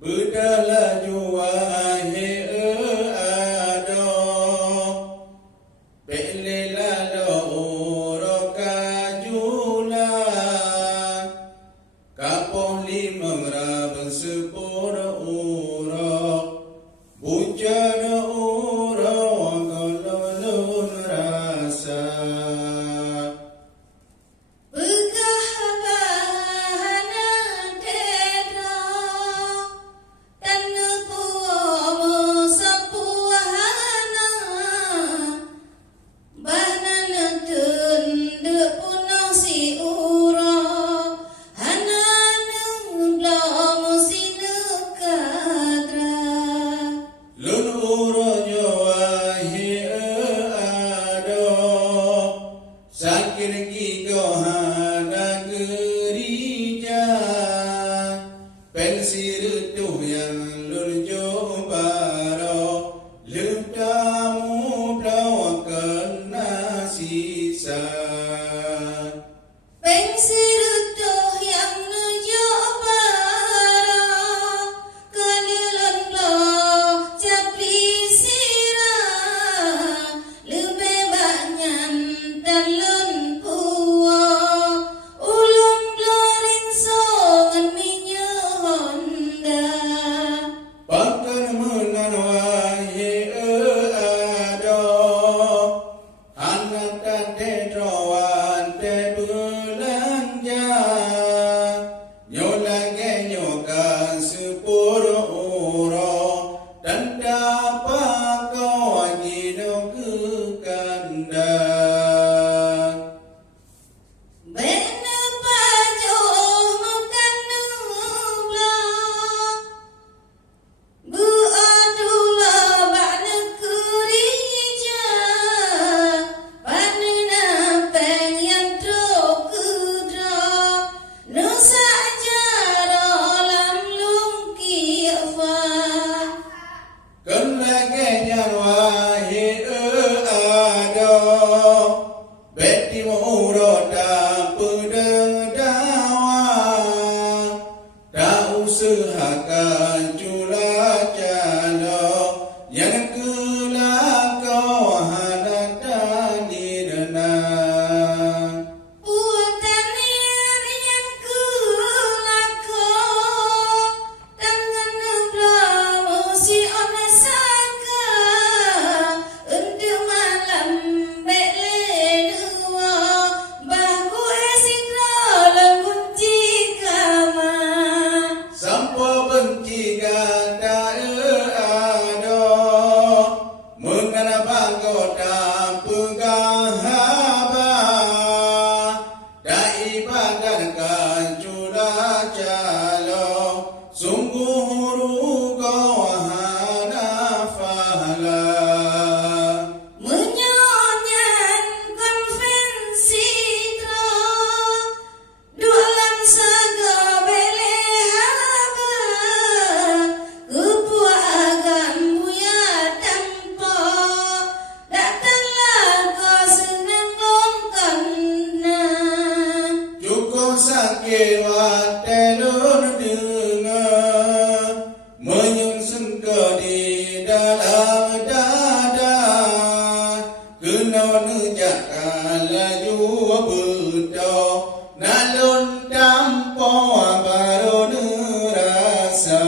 Budala jua he ado Belela lo uro kajula Kapong limang rabang sepura uro Bujana uro kololun rasa Pensir tu yang lurjo baro Lutamu blawakan nasisa Pensir tu yang lurjo baro Kalilan lo capli sira Lebih banyak talun puwa Ulun lorin songan Pakan menan wahi ado Anak tante trawan te belanja Nyolage nyokan sepuro uro Dan dapat kau agino ke kandang Usahakan cula calo yang kelak kau hadap di renang. Buatan yang kelak kau dengan promosi onesaka untuk malam belenua bahu esitra lengunci kamar. Sampo benci ganda ado Mengenai bangkota pegang haba Dai badankan cula calo Sungguh huru kau hana fahala Menyonyan konvensi tro Dualan saga sakit telur dengar menyungsung di dalam dada kena nejakkan laju betul nalun tampo baru nerasa